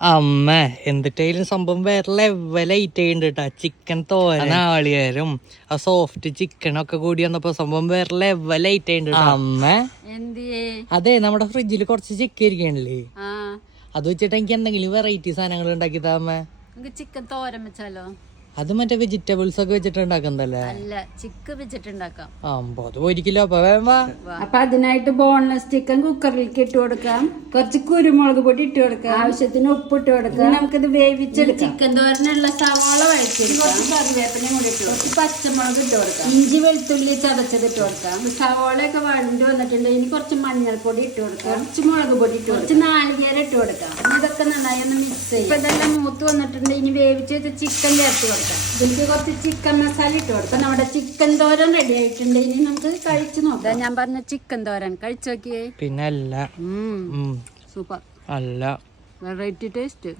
അമ്മ എന്തിട്ടേലും സംഭവം വേറെ ലെവലായിട്ട് കേട്ടാ. ചിക്കൻ തോരൻ, നാളികേരം, ആ സോഫ്റ്റ് ചിക്കനൊക്കെ കൂടി വന്നപ്പോ സംഭവം വേറെ ലെവലായിട്ട് അമ്മ. അതെ, നമ്മുടെ ഫ്രിഡ്ജിൽ കുറച്ച് ചിക്കൻ ഇരിക്കണില്ലേ, അത് വെച്ചിട്ട് എനിക്ക് എന്തെങ്കിലും വെറൈറ്റി സാധനങ്ങൾ ഉണ്ടാക്കി താമ. ചിക്കൻ തോരൻ വെച്ചാലോ? അത് മറ്റേ വെജിറ്റബിൾസ് ഒക്കെ വെച്ചിട്ട് ഉണ്ടാക്കുന്നല്ലേ? അല്ല, ചിക്കൻ വെച്ചിട്ട് ഉണ്ടാക്കാം. അത് 1 കിലോ അപ്പൊ അതിനായിട്ട് ബോൺലെസ് ചിക്കൻ കുക്കറിലേക്ക് ഇട്ട് കൊടുക്കാം. കുറച്ച് കുരുമുളക് പൊടി ഇട്ട് കൊടുക്കാം, ആവശ്യത്തിന് ഉപ്പ് ഇട്ട് കൊടുക്കാം. നമുക്കിത് വേവിച്ചെടുക്കാം. ചിക്കൻ തോരനുള്ള സവാള വഴറ്റിയെടുക്കാം, കറിവേപ്പിലയും കൂടി ഇട്ട് കൊടുക്കാം, പച്ചമുളക് ഇട്ട് കൊടുക്കാം, ഇഞ്ചി വെളുത്തുള്ളി ചതച്ചത് ഇട്ട് കൊടുക്കാം. സവാളയൊക്കെ വഴണ്ടി വന്നിട്ടുണ്ട്. ഇനി കുറച്ച് മഞ്ഞൾപ്പൊടി ഇട്ട് കൊടുക്കാം, കുറച്ച് മുളക് പൊടി ഇട്ട് കൊടുക്കാം, കുറച്ച് നാളികേരം ഇട്ട് കൊടുക്കാം. ഇതൊക്കെ നന്നായി ഒന്ന് മിക്സ് ചെയ്യും. ഇപ്പൊ ഇതെല്ലാം മൂത്ത് വന്നിട്ടുണ്ട്. ഇനി വേവിച്ച് വെച്ച ചിക്കൻ ചേർത്ത് കൊടുക്കാം. ഇതിലേക്ക് കുറച്ച് ചിക്കൻ മസാല ഇട്ട് കൊടുക്കാം. നമ്മുടെ ചിക്കൻ തോരൻ റെഡി ആയിട്ടുണ്ട്. ഇനി നമുക്ക് കഴിച്ചു നോക്കാം. ഞാൻ പറഞ്ഞ ചിക്കൻ തോരൻ കഴിച്ചു നോക്കിയേ. പിന്നെ അല്ല സൂപ്പർ, അല്ല വെറൈറ്റി ടേസ്റ്റ്.